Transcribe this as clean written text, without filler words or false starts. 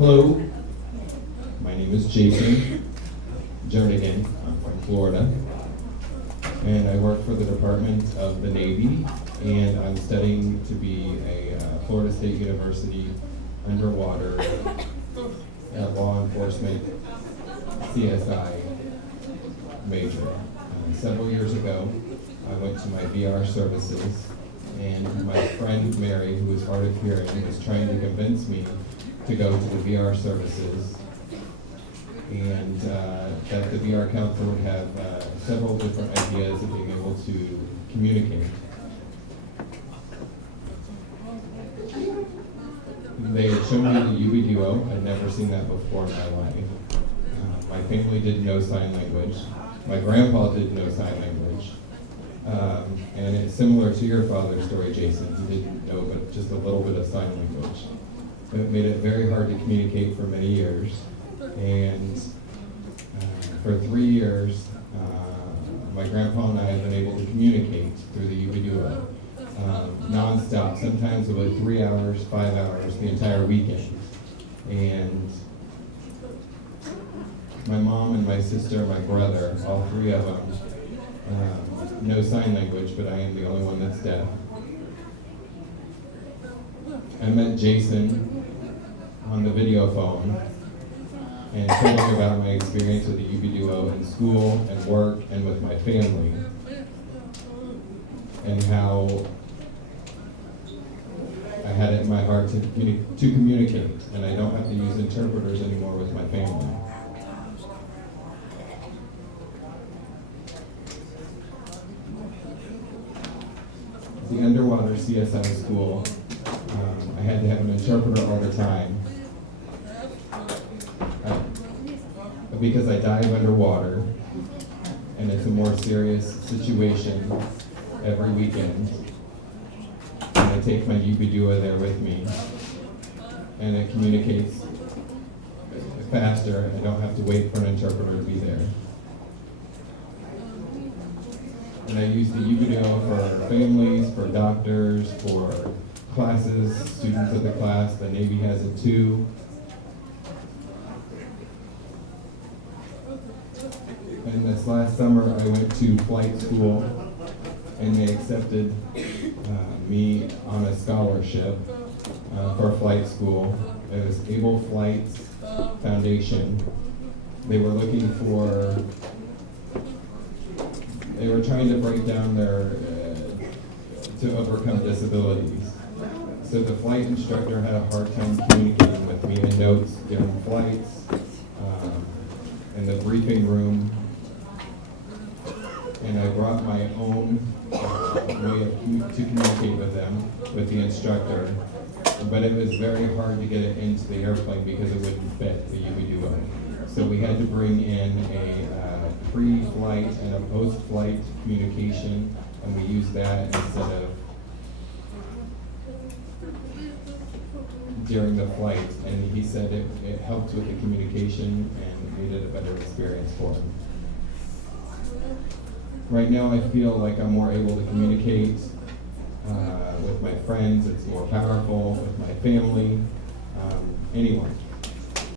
Hello, my name is Jason Jernigan. I'm from Florida, and I work for the Department of the Navy, and I'm studying to be a Florida State University underwater law enforcement CSI major. Several years ago, I went to my VR services, and my friend Mary, who is hard of hearing, was trying to convince me to go to the VR services, and that the VR counselor would have several different ideas of being able to communicate. They had shown me the UbiDuo. I'd never seen that before in my life. My family didn't know sign language. My grandpa didn't know sign language. And it's similar to your father's story, Jason. He didn't know but just a little bit of sign language. It made it very hard to communicate for many years. And for 3 years, my grandpa and I have been able to communicate through the UbiDuo nonstop. Sometimes it was 3 hours, 5 hours, the entire weekend. And my mom and my sister and my brother, all three of them, know sign language, but I am the only one that's deaf. I met Jason on the Videophone and told him about my experience with the UbiDuo in school and work and with my family, and how I had it in my heart to communicate, and I don't have to use interpreters anymore with my family. The underwater CSI school, I had to have an interpreter all the time because I dive underwater, and it's a more serious situation every weekend. And I take my UbiDuo there with me, and it communicates faster. I don't have to wait for an interpreter to be there. And I use the UbiDuo for families, for doctors, for classes, students of the class. The Navy has it too. And this last summer, I went to flight school, and they accepted me on a scholarship for flight school. It was Able Flight Foundation. They were looking for, they were trying to break down to overcome disabilities. So the flight instructor had a hard time communicating with me in notes during flights, in the briefing room, and I brought my own way to communicate with them, with the instructor, but it was very hard to get it into the airplane because it wouldn't fit the UbiDuo. So we had to bring in a pre-flight and a post-flight communication, and we used that instead of during the flight. And he said it helped with the communication and made it a better experience for him. Right now, I feel like I'm more able to communicate with my friends. It's more powerful with my family, anyone.